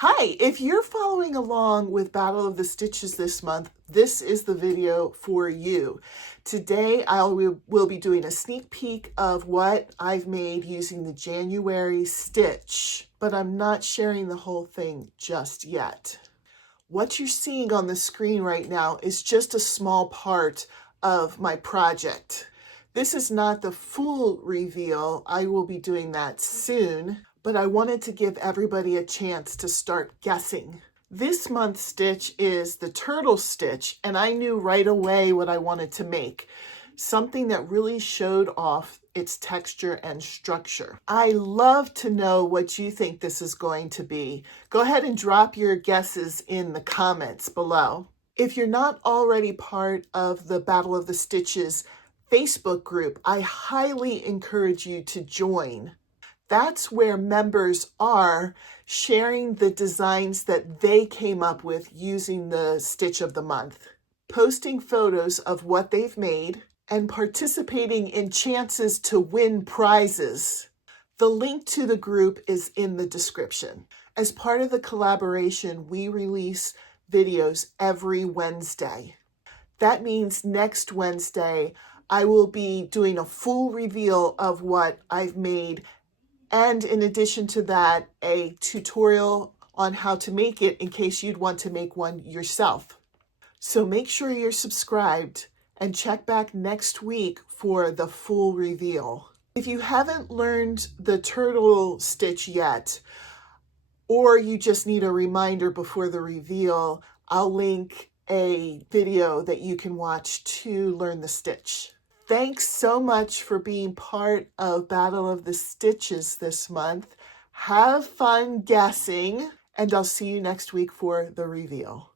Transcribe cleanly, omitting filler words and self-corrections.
Hi, if you're following along with Battle of the Stitches this month, this is the video for you. Today I will be doing a sneak peek of what I've made using the January stitch, but I'm not sharing the whole thing just yet. What you're seeing on the screen right now is just a small part of my project. This is not the full reveal. I will be doing that soon, but I wanted to give everybody a chance to start guessing. This month's stitch is the turtle stitch, and I knew right away what I wanted to make. Something that really showed off its texture and structure. I love to know what you think this is going to be. Go ahead and drop your guesses in the comments below. If you're not already part of the Battle of the Stitches Facebook group, I highly encourage you to join. That's where members are sharing the designs that they came up with using the Stitch of the Month, posting photos of what they've made, and participating in chances to win prizes. The link to the group is in the description. As part of the collaboration, we release videos every Wednesday. That means next Wednesday, I will be doing a full reveal of what I've made, and in addition to that, a tutorial on how to make it in case you'd want to make one yourself. So make sure you're subscribed and check back next week for the full reveal. If you haven't learned the turtle stitch yet, or you just need a reminder before the reveal, I'll link a video that you can watch to learn the stitch. Thanks so much for being part of Battle of the Stitches this month. Have fun guessing, and I'll see you next week for the reveal.